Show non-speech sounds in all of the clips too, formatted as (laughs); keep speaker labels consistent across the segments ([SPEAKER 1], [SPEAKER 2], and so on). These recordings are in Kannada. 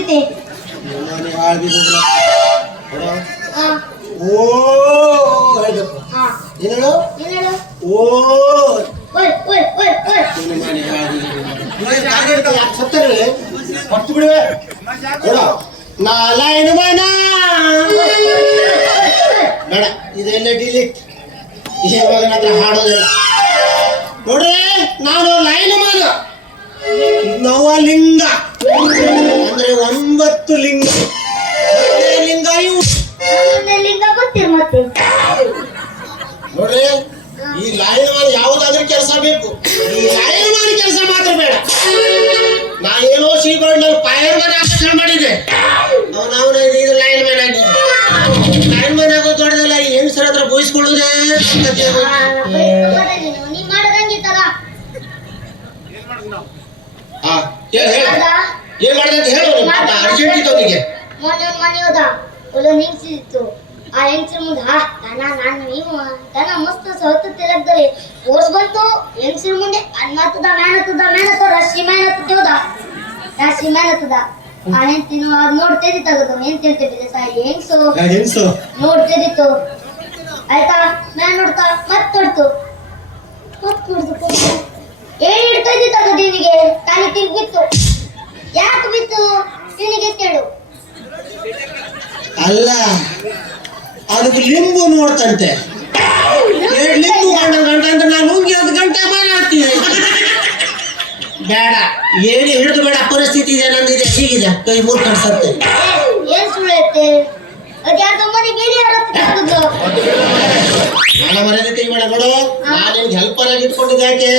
[SPEAKER 1] ಹೋಗ್ತಿದ್ದೆ
[SPEAKER 2] ಓ ಹೇಳ್ಬೇಕು ಏನೇಳು?
[SPEAKER 1] ಏನ್
[SPEAKER 2] ಓ. ಸತ್ತರೆ ಹೊತ್ತು ಬಿಡುವೆ ಏನು ಮನ. ಬೇಡ ಇದೆಲ್ಲ ಡಿಲೀಟ್ ಇವಾಗ ಹತ್ರ ಹಾಡೋದಿಲ್ಲ ನೋಡ್ರಿ ನಾನು ಲೈನ್ ಮಾನ ನವಲಿಂಗ.
[SPEAKER 1] muito lindo. ಒಳ್ಳೆ ಹೆಂಗ್ಸಿತ್ತು ಆ ಹೆಂಗ್ಸ್ರ ಮುಂದೆ ಆ ತನ ನಾನು ನೀವು ತನ ಮಸ್ತ್ ಸೌತು ತಿಲಕ್ದರೆ ಓಸ್ ಬಂತು ಹೆಂಗ್ಸ್ರ ಮುಂದೆ ಅದ್ ಮಾತದ ಮ್ಯಾನತ್ತದ ಮ್ಯಾನತ್ತ ರಶಿ ಮ್ಯಾನತ್ತ ಹೋದ? ರಶಿ ಮ್ಯಾನತ್ತದ ಆ ಹೆಂಡ್ತಿನು ಅದು ನೋಡ್ತೇದಿ ತಗದು ಹೆಂಡ್ತಿ ಹೇಳ್ತಿದ್ದೆ ಸಾಯಿ ಹೆಂಗ್ಸು?
[SPEAKER 2] ಹೆಂಗಸು?
[SPEAKER 1] ನೋಡ್ತಿದ್ದಿತ್ತು. ಆಯ್ತಾ? ಮ್ಯಾನ್ ನೋಡ್ತಾ ಮತ್ ನೋಡ್ತು. ಮತ್ ನೋಡ್ತು ಏನ್ ಹಿಡ್ತೈತಿ ತಗದು ಇವನಿಗೆ ತಾಲಿ ತಿರ್ಗಿ ಬಿತ್ತು ಯಾಕೆ ಬಿತ್ತು? ಇವನಿಗೆ ಕೇಳು?
[SPEAKER 2] ಅಲ್ಲ ಅದಕ್ಕೆ ಲಿಂಬು ನೋಡ್ತಂತೆ. ಎರಡು ಲಿಂಬು ಗಂಟ ಗಂಟ ಅಂತ ನಾನು ನುಂಗಿ ಅದು ಗಂಟೆ ಮಾತಾಡ್ತೀನಿ. ಬೇಡ ಏನಿ ಹಿಡಿದು ಬೇಡ ಪರಿಸ್ಥಿತಿ ಇದೆ ನಂದಿದೆ ಹೀಗಿದೆ. ಕೈ ಮೂರು
[SPEAKER 1] ಕೇಳಿದ್ರು
[SPEAKER 2] ನನ್ನ ಮರ್ಯಾದೆ ತೆಗಿಬೇಡ ನೋಡು ನಾನು ನಿನ್ಗೆ ಹೆಲ್ಪರ್ ಆಗಿ ಇಟ್ಕೊಂಡಿದ್ದೆ ಯಾಕೆ?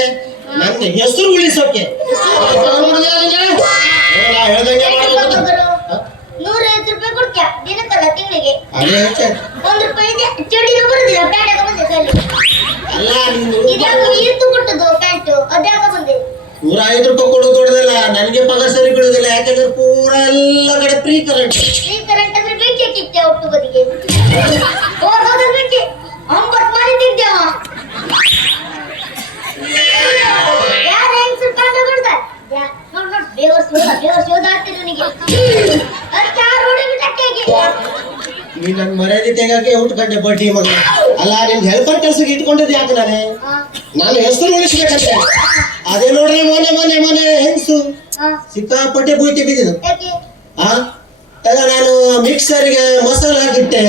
[SPEAKER 2] ನನ್ನ ಹೆಸರು ಉಳಿಸೋಕೆ. ಹೇಳ್ದಂಗೆ ಮಾಡ್ಬೇಕು?
[SPEAKER 1] ದಿನಕ್ಕಲ್ಲ ತಿಂಗಳಿಗೆ?
[SPEAKER 2] ಅದೇ ಹೆಚ್ಚೆ.
[SPEAKER 1] ಒಂದ್ ರೂಪಾಯಿ ಇದೆ ಚಡಿನ ಬರುದಿಲ್ಲ ಪ್ಯಾಂಟ್ ಬಂದೆ ಕೈಲಿ
[SPEAKER 2] ಅಲ್ಲ
[SPEAKER 1] ಇದ್ಯಾಕ ಈರ್ತು ಕೊಟ್ಟದು ಪ್ಯಾಂಟು? ಅದ್ಯಾಕ ಬಂದೆ?
[SPEAKER 2] ನೂರ ಐದು ರೂಪಾಯಿ ಕೊಡೋದು ದೊಡ್ಡದಲ್ಲ ನನಗೆ ಪಗಾರ ಸರಿ ಬಿಡೋದಿಲ್ಲ ಯಾಕಂದ್ರೆ ಪೂರ ಎಲ್ಲ ಕಡೆ ಫ್ರೀ ಕರೆಂಟ್
[SPEAKER 1] ಫ್ರೀ ಕರೆಂಟ್ ಅಂದ್ರೆ ಬೆಂಕಿ ಕಿತ್ತೆ ಒಟ್ಟು ಬದಿಗೆ? ಬೆಂಕಿ. ತಿಂತೇವ ಯಾರ ನೋಡ್ ನೋಡ್ ಬೇವರ್ಸ್ ಬೇವರ್ಸ್ ನಿನಗೆ.
[SPEAKER 2] ನೀ ನನ್ ಮರ್ಯಾದೆ ತೆಗಕ್ಕೆ ಹುಟ್ಕೊಂಡೆ ಬಡ್ಡಿ ಮಗ ಅಲ್ಲ ನಿನ್ ಹೆಲ್ಪರ್ ಕೆಲ್ಸಕ್ಕೆ ಇಟ್ಕೊಂಡಿದ್ದು ಯಾಕೆ ನಾನೇ? ನಾನು ಹೆಸರು ಉಳಿಸ್ಬೇಕಂತೆ. ಅದೇ ನೋಡ್ರಿ ಮೊನ್ನೆ ಮೊನ್ನೆ ಮೊನ್ನೆ ಹೆಂಗ್ಸು? ಸಿಕ್ಕಾಪಟ್ಟೆ ಬೂಟಿ ಬಿದ್ದಿದ್ದು ಆ? ಆಗ ನಾನು ಮಿಕ್ಸರ್ಗೆ ಮಸಾಲ ಹಾಕಿಟ್ಟೆ.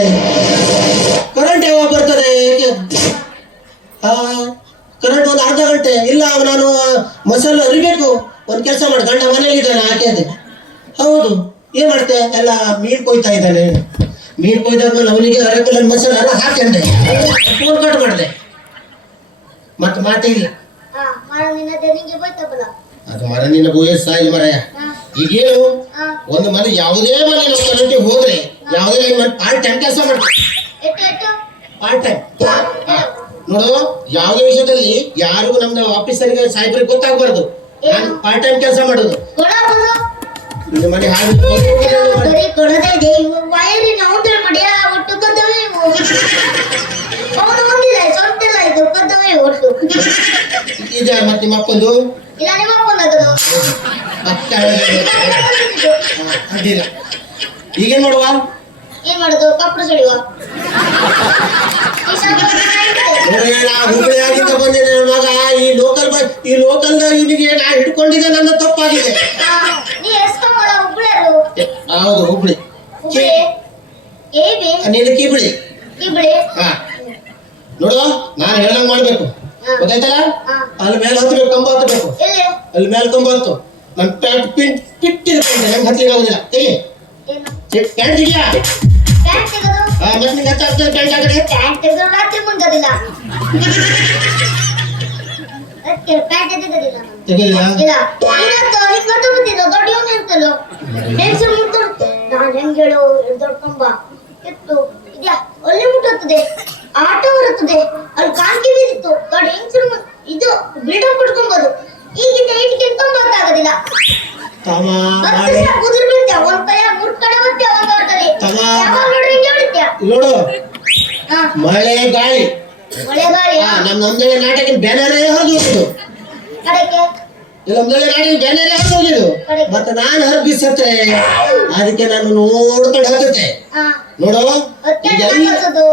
[SPEAKER 2] ಕರೆಂಟ್ ಯಾವಾಗ ಬರ್ತದೆ? ಕರೆಂಟ್ ಒಂದು ಅರ್ಧ ಗಂಟೆ. ಇಲ್ಲ ನಾನು ಮಸಾಲ ಅರಿಬೇಕು ಒಂದು ಕೆಲಸ ಮಾಡಿ. ಗಂಡ ಮನೇಲಿ ಇದ್ದಾನೆ ಹಾಕಿದೆ ಹೌದು ಏನ್ ಮಾಡ್ತೆ? ಎಲ್ಲ ಮೀನ್ ಕೊಯ್ತಾ ಇದ್ದಾನೆ. ಮೀನ್ ಕೊಯ್ದಾದ್ಮೇಲೆ ಅವನಿಗೆ ಅರಕಲ್ಲ ಮಸಾಲ ಎಲ್ಲ ಫೋನ್ ಕಟ್ ಮಾಡಿದೆ. ಮತ್ತೆ ಮಾತೇ ಇಲ್ಲ. ಅದು ಮರ ನಿನ್ನ ಬೋಯಸ್ ಸಾಯಿಲ್ ಮರಯ. ಈಗೇನು? ಒಂದು ಮನೆ ಯಾವುದೇ ಮನೆ ನಮ್ಮ ಮನೆಗೆ ಹೋದ್ರೆ ಯಾವುದೇ ಪಾರ್ಟ್ ಟೈಮ್ ಕೆಲಸ ಮಾಡ್ತಾರೆ. ಪಾರ್ಟ್ ಟೈಮ್ ನೋಡು ಯಾವುದೇ ವಿಷಯದಲ್ಲಿ ಯಾರಿಗೂ ನಮ್ದು ಆಫೀಸರ್ಗೆ ಸಾಹೇಬ್ರಿಗೆ ಗೊತ್ತಾಗಬಾರ್ದು. ನಾನು ಪಾರ್ಟ್ ಟೈಮ್ ಕೆಲಸ ಮಾಡೋದು. ಹಾಗೆ
[SPEAKER 1] ಬರೀ ಕೊಡದೇ ಇವು ವೈರಿನ ಔಂದಳ ಮಡಿಯ ಒಟ್ಟು ಕದ್ದವೇ ಅವನು ಒಂದಿಲ್ಲ ಸ್ವಂತಿಲ್ಲ ಇದು ಕದ್ದವೇ ಒಟ್ಟು.
[SPEAKER 2] ಇದೆ ಮತ್ತೆ ನಿಮ್ಮ ಅಪ್ಪಂದು
[SPEAKER 1] ಇಲ್ಲ ನಿಮ್ಮ ಅಪ್ಪನದು
[SPEAKER 2] ಮತ್ತೆ ಅಡ್ಡಿಲ್ಲ. ಈಗೇನ್ ಮಾಡುವ?
[SPEAKER 1] ಏನ್ ಮಾಡುದು? ಕಪ್ಪು ಸುಳಿವ. ಈ ಸ್ವಲ್ಪ
[SPEAKER 2] ನೋಡ್ರಿ, ನಾ ಹುಬ್ಳಿ ಬಂದಿದ್ದೆ ಮಗ. ಈ ಲೋಕಲ್ ಈ ಲೋಕಲ್ ಇವನಿಗೆ ನಾ ಹಿಡ್ಕೊಂಡಿದ್ದೆ ನನ್ನ ತಪ್ಪಾಗಿದೆ. ಹೌದು ಹುಬ್ಳಿ. ನೀನು ಕಿಬಳಿ. ಹಾ. ನೋಡು ನಾನು ಹೇಳಂಗ್ ಮಾಡ್ಬೇಕು. ಗೊತ್ತಾಯ್ತಲ್ಲ. ಅಲ್ಲಿ ಮೇಲೆ ಹತ್ಬೇಕು ಕಂಬ
[SPEAKER 1] ಎಲ್ಲಿ?
[SPEAKER 2] ಅಲ್ಲಿ ಮೇಲೆ ಕಂಬ ಹತ್ತು. ನನ್ನ ಪ್ಯಾಂಟ್ ಪಿಂಟ್ ಪಿಟ್ಟಿದೆ ನಂಗೆ ಹತ್ಲಿಕ್ಕೆ ಆಗುದಿಲ್ಲ. ತೆಗಿ ಪ್ಯಾಂಟ್ ತೆಗಿಯಾ
[SPEAKER 1] ಪ್ಯಾಂಟ್ ತೆಗೆದು?
[SPEAKER 2] ಹಾ ಮತ್ತೆ ನಿಂಗೆ ಹತ್ತ ಹತ್ತ ಪ್ಯಾಂಟ್ ಹಾಕಡೆ
[SPEAKER 1] ಪ್ಯಾಂಟ್ ತೆಗೆದು ರಾತ್ರಿ ಮುಂದದಿಲ್ಲ ಅದಕ್ಕೆ ಪ್ಯಾಂಟ್ ತೆಗೆದಿಲ್ಲ ನಾನು.
[SPEAKER 2] ತೆಗೆದಿಲ್ಲ?
[SPEAKER 1] ಇಲ್ಲ. ಇವತ್ತು ನಿಂಗೆ ಗೊತ್ತು ಗೊತ್ತಿಲ್ಲ ದೊಡ್ಡ ಇವನು ಇರ್ತಲ್ಲ ಹೆಂಗಸರು ಮುಟ್ಟುತ್ತೆ ನಾನು ಹೆಂಗ್ ಹೇಳು ಇಷ್ಟ್ ಇತ್ತು ಕಂಬ. ಎತ್ತು ಇದ್ಯಾ ಅಲ್ಲಿ ಮುಟ್ಟುತ್ತದೆ ಆಟೋ ಬರುತ್ತದೆ ಅಲ್ಲಿ ಕಾಂತಿ ಬೀರಿತ್ತು ದೊಡ್ಡ ಹೆಂಗಸರು ಇದು ಬಿಲ್ಡಪ್ ಕುಡ್ಕೊಂಬೋದು ಈಗಿಂದ ಇಟ್ಕಿಂತ ಗೊತ್ತಾಗೋದಿಲ್ಲ ಕುದುರೆ ಬೀಳ್ತೀಯ ಒಂದ್ ಮೂರ್ ಕಡೆ ಬರ್ತೇವೆ ಒಂದ್ ಹೊಡ್ತಾರೆ ಯಾವಾಗ ನೋಡ್ರಿ ಹಿಂಗೆ ಹೊಡಿತ್ಯ
[SPEAKER 2] ನೋಡು. ಮಳೆ ಗಾಳಿ.
[SPEAKER 1] ಮಳೆ ಗಾಳಿ
[SPEAKER 2] ನಮ್ ನಾಟಕ ಬ್ಯಾನರೇ ಹರಿದು ಹೋಗುದು. ಮತ್ತೆ ನಾನು ಹರ್ಬಿಸತ್ತೆ ಅದಕ್ಕೆ ನಾನು ನೋಡ್ಕೊಂಡು ಹತ್ತತೆ
[SPEAKER 1] ಹಾ.
[SPEAKER 2] ನೋಡು?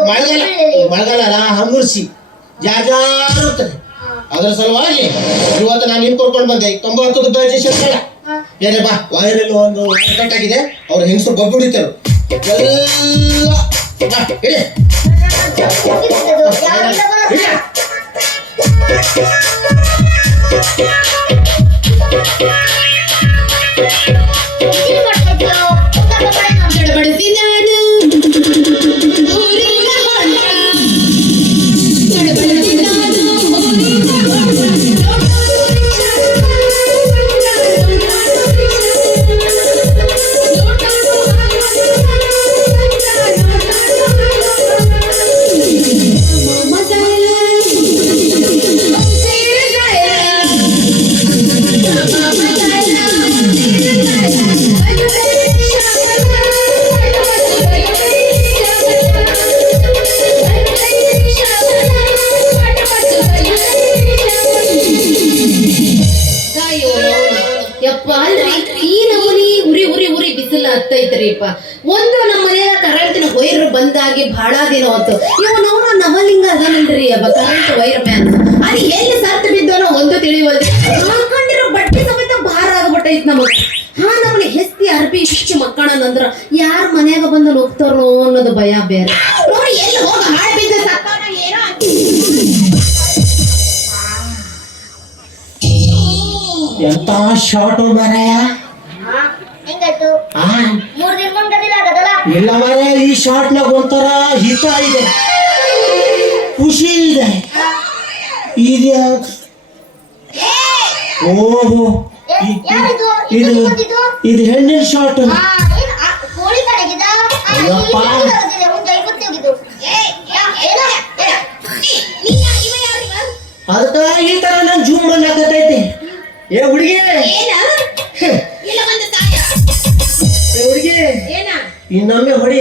[SPEAKER 2] ಮಳೆಗಾಲ ಮಳೆಗಾಲ ಹಂಗುರ್ಸಿ ಜಾಜಾರುತ್ತದೆ ಅದರ ಸಲುವಾಗಿ ಇವತ್ತು ನಾನು ನಿಮ್ ಕೊಡ್ಕೊಂಡು ಬಂದೆ. ತೊಂಬತ್ತು ರೂಪಾಯಿ ಶೇಷ ಏನೇ ಬಾ ವೈರಲ್ಲಿ ಒಂದು ಕಟ್ ಆಗಿದೆ. ಅವ್ರ ಹೆಂಗಸರು ಬಬ್ಬು ಹಿಡಿತಾರೆ. ಎಲ್ಲ ಬಾ,
[SPEAKER 3] ಹತ್ತೈತ್ರಿಪ್ಪ ಒಂದು ನಮ್ಮ ಮನೆಯ ಕರೆಂಟಿನ ವೈರ್ ಬಂದಾಗಿ ಬಹಳ ದಿನ ಹೊತ್ತು ಇವ ನಾವು ನವಲಿಂಗ ಅದನಲ್ರಿ ಅಬ್ಬ ಕರೆಂಟ್ ವೈರ್ ಮ್ಯಾನ್. ಅದು ಎಲ್ಲಿ ಸತ್ತು ಬಿದ್ದೋನೋ ಒಂದು ತಿಳಿವಲ್ರಿ ಹಾಕೊಂಡಿರೋ ಬಟ್ಟೆ ಸಮೇತ ಭಾರ ಆಗ್ಬಿಟ್ಟೈತ್ ನಮಗೆ. ಹಾ ನಮ್ಮನೆ ಹೆಸ್ತಿ ಅರ್ಬಿ ಇಷ್ಟು ಮಕ್ಕಳನ್ನಂದ್ರ ಯಾರ ಮನ್ಯಾಗ ಬಂದು ಹೋಗ್ತಾರೋ ಅನ್ನೋದು ಭಯ ಬೇರೆ. ನೋಡಿ ಎಲ್ಲಿ ಹೋಗ ಹಾಳು ಬಿದ್ದ ಸತ್ತಾನ ಏನೋ
[SPEAKER 2] ಎಂತ ಶಾರ್ಟ್ ಮರೆಯ
[SPEAKER 1] ಹಾ ಹೆಂಗಾಯ್ತು
[SPEAKER 2] ಆ
[SPEAKER 1] ಮೂರ್ ದಿನ ಬಂದಿಲ್ಲ ಆಗದಲ್ಲ
[SPEAKER 2] ಇಲ್ಲ ಮನೆ ಈ ಶಾರ್ಟ್ನಾಗ ಒಂಥರ ಹಿತ ಇದೆ. ಖುಷಿ ಇದೆ. ಓಹೋ? ಇದು
[SPEAKER 1] ಇದು
[SPEAKER 2] ಹೆಣ್ಣಿನ ಶಾರ್ಟ್ ಅದಕ್ಕ ಈ ತರ ನಾನು ಜೂಮ್ ಮಾಡಕತ್ತೈತಿ ಏ ಹುಡುಗಿ! ಇನ್ನೊಮ್ಮೆ ಹೊಡಿ.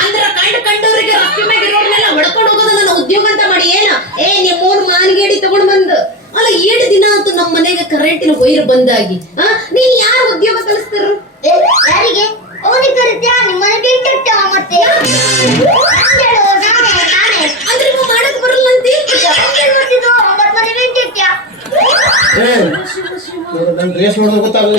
[SPEAKER 3] ಅಂದ್ರ ಕಂಡ ಕಂಡವ್ರಿಗೆ ರಸ್ತೆ ಮ್ಯಾಗ ಇರೋರ್ನೆಲ್ಲ ಹೊಡ್ಕೊಂಡು ಹೋಗೋದು ನನ್ನ ಉದ್ಯೋಗ ಅಂತ ಮಾಡಿ ಏನ? ಏ ನಿಮ್ಮೂರ್ ಮಾನ್ಗೇಡಿ ತಗೊಂಡ್ ಬಂದು. ಅಲ್ಲ ಏಳು ದಿನ ಆತು ನಮ್ಮ ಮನೆಗೆ ಕರೆಂಟಿನ ವೈರ್ ಬಂದಾಗಿ. ಆ ನೀನ್ ಯಾರು ಉದ್ಯೋಗ ಕಲಿಸ್ತಾರ
[SPEAKER 1] ಏ, ಯಾರಿಗೆ? ಅವನಿಗೆ ಕರಿತ್ಯಾ? ನಿಮ್ಮ ಮನೆ ಬೆಂಕಿ ಹಚ್ಚಾವ ಮತ್ತೆ? ನಾನ್ ಹೇಳು, ನಾನೇ ನಾನೇ.
[SPEAKER 3] ಅಂದ್ರೆ ಇವ ಮಾಡಕ್ ಬರಲ್ಲ ಅಂತಿ
[SPEAKER 1] ಯಾವಾಗ ಬರ್ತಿದ್ದು ಒಂಬತ್ತು ಮನೆ ಬೆಂಕಿ ಹಚ್ಚ್ಯಾ?
[SPEAKER 2] ಏ ನನ್ ಡ್ರೆಸ್ ನೋಡಿದ್ರೆ ಗೊತ್ತಾಗಲ್ಲ.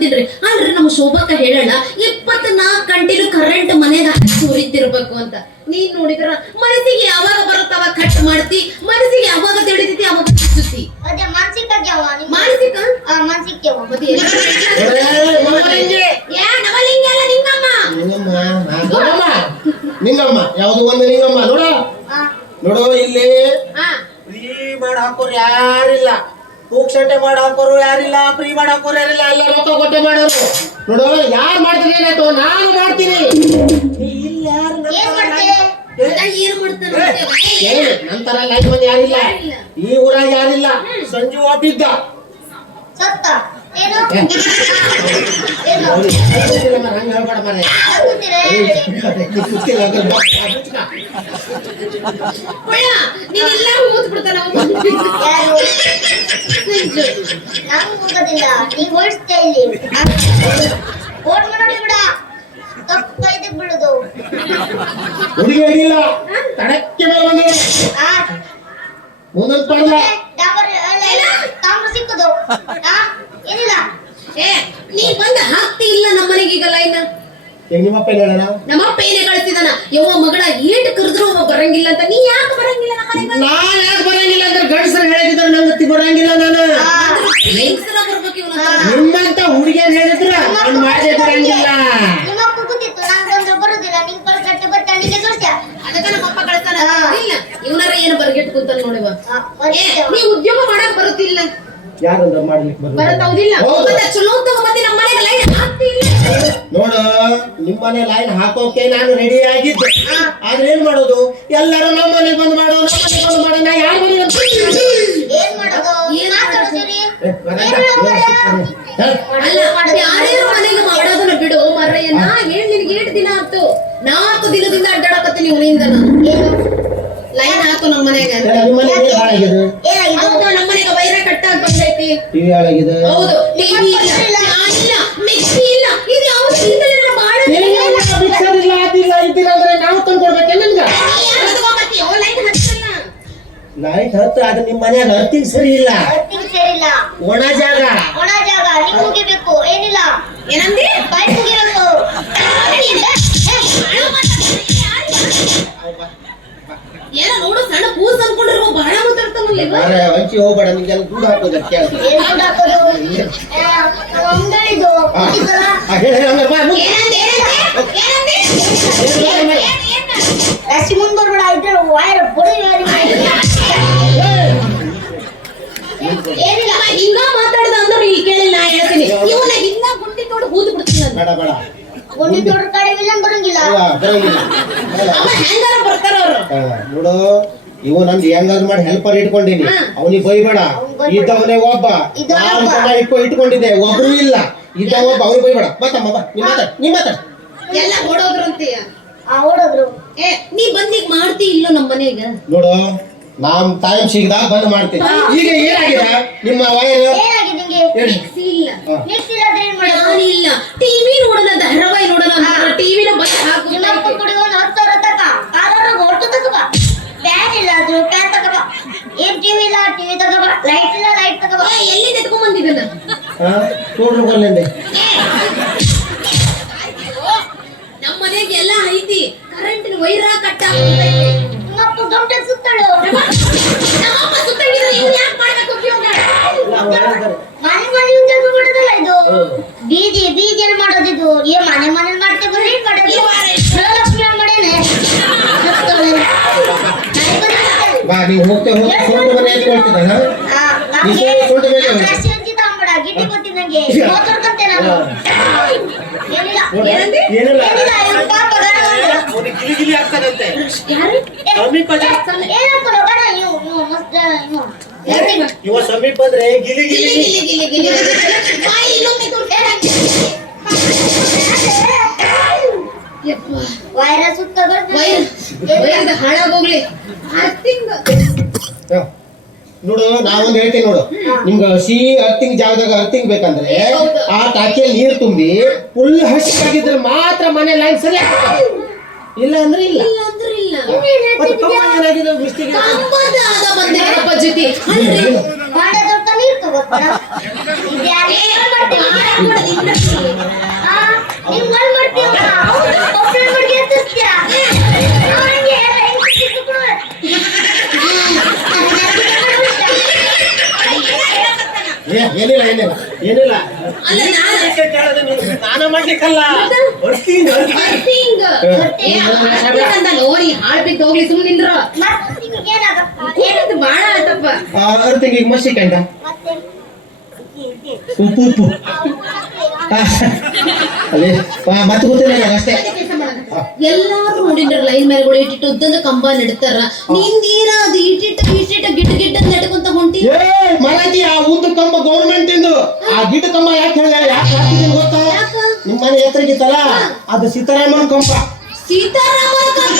[SPEAKER 3] ಅಂತಿನ್ರಿ ಅಲ್ರಿ ನಮ್ಮ ಶೋಭಕ್ಕ ಹೇಳೋಣ ಇಪ್ಪತ್ನಾಲ್ಕು ಗಂಟೆಲು ಕರೆಂಟ್ ಮನೆಗೆ ಸುರಿತಿರ್ಬೇಕು ಅಂತ. ನೀನ್ ನೋಡಿದ್ರ ಮನಸ್ಸಿಗೆ ಯಾವಾಗ ಬರುತ್ತವ ಕಟ್ ಮಾಡ್ತಿ ಮನಸ್ಸಿಗೆ ಯಾವಾಗ ತಿಳಿತೈತಿ ಅವಾಗ ಸುತ್ತಿ
[SPEAKER 1] ಅದೇ ಮಾನಸಿಕ?
[SPEAKER 3] ನಿಂಗಮ್ಮ
[SPEAKER 2] ನಿಂಗಮ್ಮ ಆ, ನಿಂಗಮ್ಮ ನಿಂಗಮ್ಮ ಯಾವ್ದು ಒಂದು ನಿಂಗಮ್ಮ ನೋಡ.
[SPEAKER 1] ನೋಡೋ
[SPEAKER 2] ನೋಡು ಇಲ್ಲಿ.
[SPEAKER 3] ಹಾ
[SPEAKER 2] ಫ್ರೀ ಮಾಡಿ ಹಾಕೋರು ಯಾರಿಲ್ಲ. ಪೂಕ್ಷಟೆ ಮಾಡಾಕೋರು ಯಾರಿಲ್ಲ ಫ್ರೀ ಮಾಡಾಕೋರು ಯಾರಿಲ್ಲ ಎಲ್ಲ ರೊಕ್ಕ ಕೊಟ್ಟೆ ಮಾಡೋರು. ನೋಡು ಯಾರು ಮಾಡ್ತೀನಿ ಏನಾಯ್ತು? ನಾನು ಮಾಡ್ತೀನಿ. ನೀ ಇಲ್ಲಿ ಯಾರು ನನ್
[SPEAKER 1] ಏನ್
[SPEAKER 2] ತರ
[SPEAKER 1] ಮಾಡ್ತೆ?
[SPEAKER 2] ಲೈ-
[SPEAKER 3] ಅದ ಏನ್ ಮಾಡ್ತಾನ
[SPEAKER 2] ಏ, ಏ, ನನ್ ತರ ಲೈಫ್ ಯಾರಿಲ್ಲ. ಈ ಊರಾಗ ಯಾರಿಲ್ಲ? ಸಂಜು ಒಬ್ಬಿದ್ದ.
[SPEAKER 1] ಸತ್ತ.
[SPEAKER 2] ಹುಡುಗಿ ಹಿಡಿಯಿಲ್ಲ ತಡಕ್ಕೆ ಮೇಲೆ ಬಂದಿದೆ ಮುಂದೊಂದು
[SPEAKER 1] ತಾಮ್ರ ಸಿಕ್ಕದು. ಏನಿಲ್ಲ
[SPEAKER 3] ಏ ನೀ ಬಂದ ಹಾಕ್ತಿ ಇಲ್ಲ ನಮ್ಮ ಮನೆಗೆ ಈಗ ಲೈನ್?
[SPEAKER 2] ಹೆಂಗ್ ನಿಮ್ಮಪ್ಪ ಏನ್ ಹೇಳೋಣ
[SPEAKER 3] ನಮ್ಮಪ್ಪ ಏನೇ ಕಳಿಸಿದಾನ? ಯವ್ವ ಮಗಳ ಏಟ್ ಕರೆದ್ರು ಅವ ಬರಂಗಿಲ್ಲ ಅಂತ. ನೀ ಯಾಕೆ ಬರಂಗಿಲ್ಲ ನಮ್ಮ ಮನೆಗೆ
[SPEAKER 2] ನಾನ್ ಯಾಕೆ ಬರಂಗಿಲ್ಲ ಅಂದ್ರೆ ಗಂಡಸರು ಹೇಳಿದ್ರೆ ನಂಗೆ ಬರಂಗಿಲ್ಲ ನಾನು.
[SPEAKER 3] ಹೆಂಗಸರ ಬರ್ಬೇಕು ಇವನ.
[SPEAKER 2] ನಿಮ್ಮಂತ ಹುಡುಗಿಯರ್ ಹೇಳಿದ್ರ ಹೇಳಿದ್ರು ಮಾಡದೆ ಬರಂಗಿಲ್ಲ.
[SPEAKER 1] ನಿಮ್ಮ ಅಪ್ಪ ಗೊತ್ತಿತ್ತು ನಾನ್ ಬಂದ್ರೆ ಬರುದಿಲ್ಲ. ನಿನ್ ಕಳ್ ಕಟ್ಟಿ ಬರ್ತಾ ನಿಂಗೆ ತೋರ್ಸ್ಯ
[SPEAKER 3] ಅದಕ್ಕ ನಮ್ಮಪ್ಪ ಕಳ್ಸಾನ ಇಲ್ಲ ಇವನರ ಏನು ಬರ್ಗೆಟ್ ಕೂತಾನ ನೋಡಿವ. ನೀ ಉದ್ಯೋಗ ಮಾಡಕ್ ಬರುತ್ತಿಲ್ಲ.
[SPEAKER 2] ಯಾರಂದ್ರ ಮಾಡ್ಲಿಕ್ಕೆ
[SPEAKER 3] ಬರತ್
[SPEAKER 2] ನೋಡ ನಿಮ್ಮನೆ ಲೈನ್ ಹಾಕೋಕೆ ನಾನು ರೆಡಿ ಆಗಿದ್ದೆ. ಆದ್ರೆ ಏನ್ ಮಾಡೋದು? ಎಲ್ಲರೂ ನಮ್ಮ ಮನೆಗೆ ಬಂದು ಮಾಡೋ ನಮ್ಮ ಮನೆಗೆ ಬಂದು ಮಾಡೋ. ನಾ ಯಾರ ಮನೆಗೆ
[SPEAKER 1] ಏನ್
[SPEAKER 3] ಏನ್ ಮಾಡೋದನ್ನ ಬಿಡು. ಮರ್ರಯ್ಯ ನಾ ಹೇಳ್ ನಿನ್ಗೆ ಏಟ್ ದಿನ ಆಯ್ತು ನಾಲ್ಕು ದಿನದಿಂದ ಅಡ್ಡಾಡಕತ್ತೀನಿ ಇವನಿಂದ
[SPEAKER 1] ಏನು
[SPEAKER 3] ಲೈನ್ ಹಾಕು ನಮ್ಮ ಮನೆಗೆ
[SPEAKER 2] ನಿಮ್ಮ ಮನೆಗೆ ಹಾಳಾಗಿದೆ?
[SPEAKER 3] ನಮ್ಮ ಮನೆಗೆ ವೈರ ಕಟ್ಟ ಆಗಿ ಬಂದೈತಿ.
[SPEAKER 2] ಟಿವಿ ಹಾಳಾಗಿದೆ?
[SPEAKER 3] ಹೌದು. ಟಿವಿ ಇಲ್ಲ. ಫ್ಯಾನ್ ಇಲ್ಲ. ಮಿಕ್ಸಿ ಇಲ್ಲ. ಇದು ಯಾವ್ದು ಇಲ್ದಲೆ ಬಾಳ
[SPEAKER 2] ಮಿಕ್ಸರ್ ಇಲ್ಲ ಅದಿಲ್ಲ ಇದಿಲ್ಲ ಅಂದ್ರೆ ನಾವು ತಂದ್ಕೊಡ್ಬೇಕೆ ನನ್ಗ?
[SPEAKER 3] ಲೈನ್ ಹತ್ತಲ್ಲ
[SPEAKER 2] ಲೈಟ್ ಹತ್ತು ಅದು ನಿಮ್ಮ ಮನೆಯಾಗ ಹತ್ತಿಗೆ ಸರಿ ಇಲ್ಲ.
[SPEAKER 1] ಹತ್ತಿಗೆ ಸರಿ ಇಲ್ಲ.
[SPEAKER 2] ಒಣ ಜಾಗ.
[SPEAKER 1] ಒಣ ಜಾಗ ನೀವು ಮುಗಿಬೇಕು. ಏನಿಲ್ಲ.
[SPEAKER 3] ಏನಂದಿ?
[SPEAKER 1] ಬೈಕ್ ಮುಗಿಬೇಕು
[SPEAKER 3] ಏನ ನೋಡು ಸಣ್ಣ ಕೂಸ್ ಅನ್ಕೊಂಡಿರುವ ಬಹಳ ಮಾತಾಡ್ತಾನಲ್ಲ ಇವ.
[SPEAKER 2] ಮಾರ್ರೆ, ಹಂಚಿ ಹೋಗ್ಬೇಡ
[SPEAKER 1] ಏನ್ ಹಾಕೋದು ಏ, ನಮ್ಮ ಅಂಗಡಿದು
[SPEAKER 2] ಹೇಳು, ಹೇಳು, ಬಾ.
[SPEAKER 3] ಏನಂದಿ ಏನಂದಿ? ಏನಂದಿ?
[SPEAKER 1] ಮುಂದ್ ಬರ್ಬೇಡ ಇದ್ರೆ ವೈರ್ ಬುಡಿ
[SPEAKER 3] ಏನಿಲ್ಲ ಹಿಂಗ ಮಾತಾಡ್ದ ಅಂದ್ರೆ ಈ ಕೇಳಿಲ್ಲ ನಾ ಹೇಳ್ತೀನಿ. ಇವನ ಹಿಂಗ ಗುಂಡಿ ನೋಡಿ ಹೂದು ಬಿಡ್ತೀನಿ ನಾನು.
[SPEAKER 2] ಬೇಡ ಬೇಡ.
[SPEAKER 1] ಗುಂಡಿ ದೊಡ್ಡ ಕಡೆ ವಿಲನ್ ಬರಂಗಿಲ್ಲ.
[SPEAKER 2] ಇಲ್ಲ, ಬರಂಗಿಲ್ಲ
[SPEAKER 3] ಹೆಂಗಾರ ಬರ್ತಾರ ಅವ್ರು?
[SPEAKER 2] ಆ, ನೋಡು ಇವು ನಂದು ಹೆಂಗಾದ್ರು ಮಾಡಿ ಹೆಲ್ಪರ್ ಇಟ್ಕೊಂಡಿನಿ. ಅವನಿಗೆ ಬೈಬೇಡ. ಇದ್ದವನೇ ಒಬ್ಬ.
[SPEAKER 1] ಇದ್ದವನೇ
[SPEAKER 2] ನಾನು
[SPEAKER 1] ಒಬ್ಬ.
[SPEAKER 2] ಜನ ಇಟ್ಕೊ ಇಟ್ಕೊಂಡಿದ್ದೆ. ಒಬ್ರು ಇಲ್ಲ. ಇದ್ದ ಒಬ್ಬ ಅವ್ರು ಬೈಬೇಡ ಮತ್ತಮ್ಮ ಬಾ ನೀ ಮಾತಾಡ್ ನೀ ಮಾತಾಡ್.
[SPEAKER 3] ಎಲ್ಲ ಓಡೋದ್ರಂತೀಯ
[SPEAKER 1] ಆ ಓಡೋದ್ರು.
[SPEAKER 3] ಏ ನೀ ಬಂದೀಗ ಮಾಡ್ತಿ ಇಲ್ಲ ನಮ್ಮ ಮನೆಗೆ?
[SPEAKER 2] ನೋಡು ನಾನ್ ಟೈಮ್ ಸಿಗದ ಬಂದ್ ಮಾಡ್ತೀನಿ. ಈಗ ಏನಾಗಿದೆ? ನಿಮ್ಮ
[SPEAKER 1] ಏನಾಗಿದೆ? ನಿಂಗೆ
[SPEAKER 2] ಹೇಳಿ.
[SPEAKER 3] ಮಿಕ್ಸಿ ಇಲ್ಲ.
[SPEAKER 1] ಮಿಕ್ಸ್ ಏನ್ ಮಾಡೋದು?
[SPEAKER 3] ಫ್ಯಾನ್ ಇಲ್ಲ. ಟಿವಿ ನೋಡೋಣ ಧಾರಾವಾಹಿ ನೋಡೋಣ ಟಿವಿನ ಬಸ್ ಹಾಕು
[SPEAKER 1] ನಿಮ್ಮಪ್ಪ ಕುಡಿ ಒಂದು ಹತ್ತು ಸಾವಿರ ತಕ. ಕಾರವ್ರ ಒಟ್ಟು ತಗಬ. ಫ್ಯಾನ್ ಇಲ್ಲ ಅದು ಫ್ಯಾನ್ ತಗಬ. ಏನ್ ಟಿವಿ ಇಲ್ಲ ಟಿವಿ ತಗಬ. ಲೈಟ್ ಇಲ್ಲ ಲೈಟ್ ತಗಬ.
[SPEAKER 3] ಎಲ್ಲಿ
[SPEAKER 2] ನೋಡ್ರಿ
[SPEAKER 3] ನಮ್ಮ ಮನೆಗೆ ಎಲ್ಲ ಐತಿ. ಕರೆಂಟಿನ ವೈರ ಕಟ್ಟ ಸುತ್ತಳು
[SPEAKER 1] ನಿಮ್ಮಪ್ಪ ಗಮಟ ಸುತ್ತಾಳು
[SPEAKER 3] ನಮ್ಮಪ್ಪ ಸುತ್ತಾಗಿದ್ರೆ ಇವ್ನು ಯಾಕ್ ಮಾಡ್ಬೇಕು ಉಪಯೋಗ?
[SPEAKER 1] ಮನೆ ಮನೆ ಉದ್ಯೋಗ ಬಿಡೋದಲ್ಲ ಇದು ಬೀದಿ ಬೀದಿಯಲ್ಲಿ ಮಾಡೋದಿದು ಏ ಮನೆ ಮನೆ ಮಾಡ್ತೇವೆ ಬರೀ ಮಾಡೋದು ಗೃಹಲಕ್ಷ್ಮಿ ಮಾಡೇನೆ ಸುತ್ತಾಳೆ. ನಾಯಿ ಬಂದಿದೆ.
[SPEAKER 2] ಬಾ ನೀವು ಹೋಗ್ತೇ ಹೋಗ್ತಾ ಸೊಂಟ ಮನೆ ಎತ್ಕೊಳ್ತಿದ್ದ
[SPEAKER 1] ಆ, ನಮ್ಗೆ
[SPEAKER 2] ನೀವು ಸೊಂಟ ಮೇಲೆ
[SPEAKER 1] ನಮ್ಮ
[SPEAKER 2] ಹೋಗಿ.
[SPEAKER 1] ರಾಶಿ ಹಂಚಿದ ಅಂಬಡ ಗಿಟ್ಟಿ ಗೊತ್ತಿದ್ದಂಗೆ ಮಾತಾಡ್ಕಂತೆ ನಾನು ಏನಿಲ್ಲ
[SPEAKER 3] ಏನಂದಿ?
[SPEAKER 2] ಏನಿಲ್ಲ
[SPEAKER 1] ಏನಿಲ್ಲ ಇವ್ರ ಪಾಪ ಗಣ ಬಂದ್ರು.
[SPEAKER 2] ಅವ್ನಿಗೆ ಗಿಲಿ ಗಿಲಿ ಆಗ್ತದಂತೆ
[SPEAKER 3] ಯಾರು?
[SPEAKER 1] ಏ,
[SPEAKER 2] ಸಮೀಪ ಜನ.
[SPEAKER 1] ಏನಾಗ್ತದ ಗಣ ಇವು ಇವು ಮಸ್ತ್ ಇವು
[SPEAKER 3] ಯಾರಿವ?
[SPEAKER 2] ಇವ ಸಮೀಪ ಅಂದ್ರೆ ಗಿಲಿ ಗಿಲಿ
[SPEAKER 3] ಗಿಲಿ, ಗಿಲಿ, ಗಿಲಿ, ಯಪ್ಪ.
[SPEAKER 1] ವೈರಸ್.
[SPEAKER 3] ಹಾಳಾಗೋಗ್ಲಿ
[SPEAKER 2] ನೋಡು ನಾವೊಂದು ಹೇಳ್ತೀನಿ ನೋಡು. ನಿಮ್ಗೆ ಹಸಿ ಅರ್ತಿಂಗ್ ಜಾಗದಾಗ ಅರ್ತಿಂಗ್ ಬೇಕಂದ್ರೆ ಆ ಟಾಕಿಯಲ್ಲಿ ನೀರು ತುಂಬಿ ಫುಲ್ ಹಸಿವಾಗಿದ್ರೆ ಮಾತ್ರ ಮನೆ ಲೈನ್ ಸರಿ ಇಲ್ಲ ಅಂದ್ರೆ ಇಲ್ಲ.
[SPEAKER 3] ಇಲ್ಲ (laughs)
[SPEAKER 2] ಏನಿಲ್ಲ ಏನಿಲ್ಲ ಏನಿಲ್ಲ. ಸ್ನಾನ ಮಾಡ್ಲಿಕ್ಕಲ್ಲ.
[SPEAKER 3] ಬಿದ್ದು ಹೋಗ್ಲಿ ಸುಮ್ಮನಿಂದ್ರ ಬಾಳ ಆಯ್ತಪ್ಪ.
[SPEAKER 2] ಅರ್ತಿಂಗ್ ಈಗ ಮಸಿ ಕಂಡ ಉಪ್ಪು ಉಪ್ಪು. ಅದೇ. ಮತ್ತೆ ಗೊತ್ತಿಲ್ಲ ಅಷ್ಟೇ.
[SPEAKER 3] ಎಲ್ಲಾರು ನೋಡಿದ್ರ ಲೈನ್ ಮೇಲ್ಗಳು ಇಟ್ಟಿಟ್ಟು ಉದ್ದದ ಕಂಬ ನೆಡ್ತಾರ. ನಿಂದೀರ ಅದು ಇಟ್ಟಿಟ್ಟು ಇಟ್ಟಿಟ್ಟು ಗಿಡ ಗಿಡ್ಡ ನೆಟ್ಕೊಂತ ಹೊಂಟಿ
[SPEAKER 2] ಏ ಆ ಉದ್ದ ಕಂಬ ಗೌರ್ಮೆಂಟ್ ಇಂದು ಆ ಗಿಡ ಕಂಬ ಯಾಕೆ ಹೇಳ ಯಾಕೆ ಹಾಕಿದ್ದೀನಿ ಗೊತ್ತಾ?
[SPEAKER 3] ಯಾಕ?
[SPEAKER 2] ನಿಮ್ಮ ಮನೆ ಎತ್ತರಿಗಿತ್ತಲ್ಲ ಅದು ಸೀತಾರಾಮನ್ ಕಂಬ.
[SPEAKER 3] ಸೀತಾರಾಮ ಕಂಬ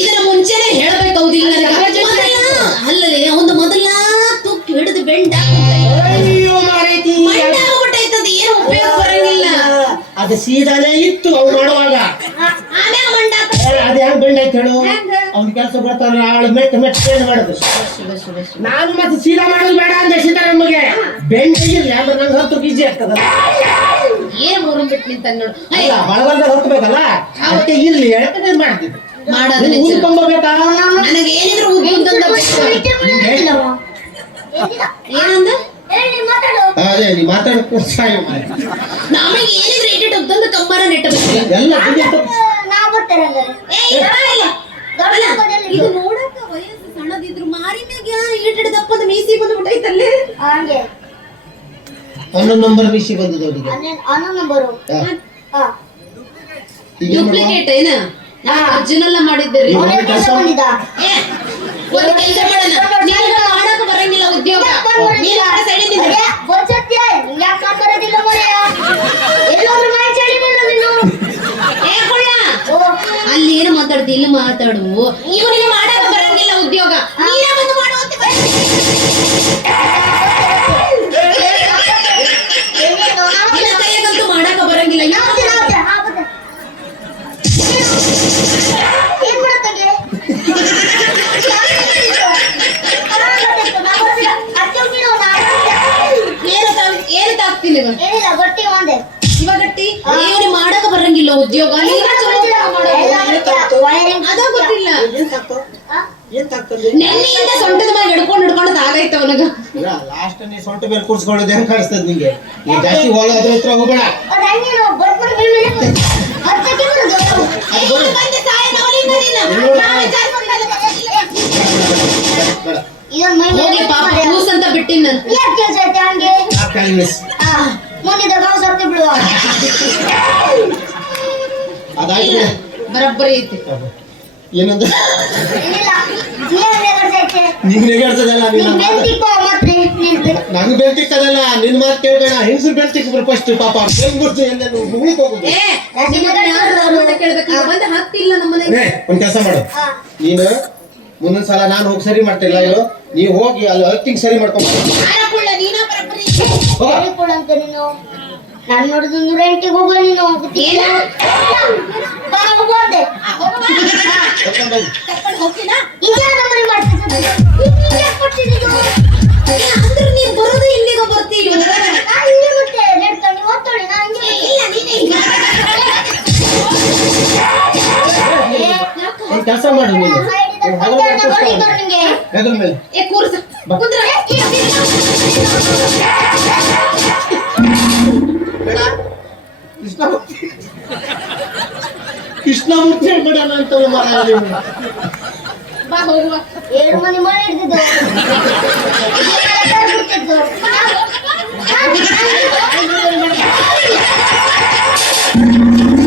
[SPEAKER 3] ಇದರ ಮುಂಚೆನೆ ಹೇಳ್ಬೇಕು ಹೌದಿಲ್ಲ ಅಲ್ಲಲ್ಲಿ
[SPEAKER 2] ಅದು ಸೀದಾನೇ ಇತ್ತು ಅವ್ರು ಮಾಡುವಾಗ.
[SPEAKER 3] ಆಮೇಲೆ ಮಂಡ
[SPEAKER 2] ಅದು ಹೆಂಗ್ ಬೆಂಡ್ ಆಯ್ತು ಹೇಳು? ಅವ್ನ ಕೆಲಸ ಬರ್ತಾರ ಆಳು ಮೆಟ್ಟ ಮೆಟ್ಟ ಏನು ಮಾಡುದು. ನಾನು ಮತ್ತೆ ಸೀದಾ ಮಾಡೋದು ಬೇಡ ಅಂದೆ ಸೀತಾರಾಮಗೆ ಬೆಂಡ್ ಇರ್ಲಿ ಅಂದ್ರೆ ನಂಗೆ ಹತ್ತು ಈಜಿ ಆಗ್ತದ
[SPEAKER 3] ಏನ್ ಮೂರು ಬಿಟ್ಟು ನಿಂತ ನೋಡು.
[SPEAKER 2] ಅಲ್ಲ ಬಳಗಲ್ದಾಗ ಹತ್ತಬೇಕಲ್ಲ ಅದಕ್ಕೆ ಇರ್ಲಿ ಹೇಳ್ತಾನೆ ಮಾಡ್ತಿದ್ದೆ ಬೇಕಾ
[SPEAKER 3] ನನಗೆ ಏನಿದ್ರು. ಏನಂದ?
[SPEAKER 2] ಅದೇ ನೀ ಮಾತಾಡಕ್ಕೆ ಸಹಾಯ ಮಾಡಿ.
[SPEAKER 3] ನಮಗೆ ಏನಿದ್ರು ಇಟ್ಟು ಉದ್ದಂದ ಕಂಬರ ನೆಟ್ಟಬೇಕು
[SPEAKER 2] ಎಲ್ಲ
[SPEAKER 1] ಹಂಗಾರೆ. ಏ ಇಲ್ಲ
[SPEAKER 3] ಇದು ನೋಡಕ ವಯಸ್ಸು ಸಣ್ಣದಿದ್ರು ಮಾರಿ ಮ್ಯಾಗ ಇಟ್ಟಿಡ್ದಪ್ಪದ ಮೀಸಿ ಬಂದ್ಬಿಟ್ಟೈತಲ್ಲೇ
[SPEAKER 1] ಹಂಗೆ.
[SPEAKER 2] ಹನ್ನೊಂದು ನಂಬರ್ ಬಿಸಿ ಬಂದದ್ದು ಅವರಿಗೆ
[SPEAKER 1] ಹನ್ನೊಂದು ನಂಬರು?
[SPEAKER 3] ಡೂಪ್ಲಿಕೇಟ್ ಏನ?
[SPEAKER 1] ಕೆಲಸ ಬಂದಿದ್ದ
[SPEAKER 3] ಏ, ಒಂದ್ ಕೆಲ್ಸ ಮಾಡೋಣ. ನಿನಗೆ ಮಾಡಕ್ ಬರಂಗಿಲ್ಲ ಉದ್ಯೋಗ. ನೀನು ಆ
[SPEAKER 1] ಯಾಕೆ ಮರೆಯ ಎಲ್ಲಾದ್ರೂ ನೀನು.
[SPEAKER 3] ಏ ಕೊಳ್ಳ. ಅಲ್ಲಿ ಏನು ಮಾತಾಡ್ತಿ? ಇಲ್ಲಿ ಮಾತಾಡು. ಇವನಿಗೆ ಮಾಡಕ್ಕೆ ಬರಂಗಿಲ್ಲ ಉದ್ಯೋಗ. ನೀನೇ ಬಂದು ಮಾಡು ಅಂತ ಇವಾಗ ಗಟ್ಟಿ? ಇವನಿಗೆ ಮಾಡಕ್ ಬರಂಗಿಲ್ಲ ಉದ್ಯೋಗ. ಅದ ಗೊತ್ತಿಲ್ಲ.
[SPEAKER 2] ಏನ್? ಏನ್
[SPEAKER 3] ನೆನ್ನೆಯಿಂದ ಸೊಂಟದ ಮೇಲೆ ಹಿಡ್ಕೊಂಡು ಹಿಡ್ಕೊಂಡು ಆಗೈತೆ ಅವನಿಗ.
[SPEAKER 2] ಲಾಸ್ಟ್ ನೀ ಸೊಂಟ ಮೇಲೆ ಕೂರ್ಸ್ಕೊಳ್ಳೋದು ಹೆಂಗ್ ಕಾಣಿಸ್ತದ ನಿಂಗೆ? ನೀ ಜಾಸ್ತಿ ಹೋಗ ಅದ್ರ ಹತ್ರ ಹೋಗ್ಬೇಡ.
[SPEAKER 1] ಅದ್ ಹಂಗೇನು ಬರ್ಕೊಂಡು ಮೇಲೆ ಮೇಲೆ ಹತ್ತಕ್ಕೆ ಬರೋದು.
[SPEAKER 2] ಅದು ಬರು.
[SPEAKER 3] ಬಂದೆ ಸಾಯನವಳಿಂದ ನೀನು.
[SPEAKER 2] ಬೇಡ
[SPEAKER 1] ಇದೊಂದ್ ಮೈ ಮೇಲೆ
[SPEAKER 3] ಹೋಗ್ಲಿ ಪಾಪ ಕೂಸ್ ಅಂತ ಬಿಟ್ಟಿನ್ ನಾನು
[SPEAKER 1] ಯಾಕೆ ಕೆಲ್ಸ ಐತೆ ಹಂಗೆ?
[SPEAKER 2] ಆ ಕೆಳಗೆ ನಿಲ್ಸ್.
[SPEAKER 1] ಆ, ಮುಂದಿದ್ದ ಗಾವ್ ಸತ್ತಿ ಬಿಡುವ
[SPEAKER 2] ಅದಾಯ್ತು.
[SPEAKER 3] ಬರಬ್ಬರಿ ಐತಿ.
[SPEAKER 1] ಏನಿಲ್ಲ. ನೀನ್ ನೆಗಡ್ಸೈತೆ
[SPEAKER 2] ನಿಂಗ್ ನೆಗಾಡ್ತದಲ್ಲ
[SPEAKER 1] ನೀನ್
[SPEAKER 2] ನೀನು
[SPEAKER 1] ಬೆಂತಿಪ್ಪ ಮತ್ತೆ ನಿಂತು
[SPEAKER 2] ನಂಗ್ ಬೆಳ್ತಿಕ್ಕದಲ್ಲ ನಿನ್ ಮಾತು ಕೇಳ್ಬೇಡ. ಹೆಂಗಸ್ರು ಬೆಳ್ತಿಕ್ಬಿಡು ಫಸ್ಟ್ ಪಾಪ. ಬೆಂಗ್ಬಿಡ್ತು ಎಲ್ಲೆಲ್ಲೂ ಮುಗಿಕ್ ಹೋಗುದು
[SPEAKER 3] ಏ ನಿಮ್ಮನ್ನ ಯಾರು ಅಂತ ಕೇಳ್ಬೇಕು? ಈಗ ಬಂದು ಹತ್ತಿಲ್ಲ ನಮ್ಮನೆ
[SPEAKER 2] ಏ, ಒಂದ್ ಕೆಲಸ ಮಾಡು. ನೀನು ಮುಂದೊಂದ್ ಸಲ ನಾನು ಹೋಗಿ ಸರಿ ಮಾಡ್ತಿಲ್ಲ ಇದು ನೀವು ಹೋಗಿ ಅಲ್ಲಿ ಅರ್ತಿಂಗ್ ಸರಿ ಮಾಡ್ಕೊಂಡು.
[SPEAKER 1] ಮಾಡಿ ಕೊಡಂತ ನೀನು ನಾನು. ನೂರ ಎಂಟಿಗೆ ಕೆಲಸ ಹೋಗು
[SPEAKER 3] ನೀನ್ ಬರೋದು ಇಲ್ಲಿಗ
[SPEAKER 2] एकदम मिल एक कोर्स
[SPEAKER 3] कुत्रा एक
[SPEAKER 1] कृष्णामूर्ती कृष्णामूर्ती म्हटल्यानंतर मारायला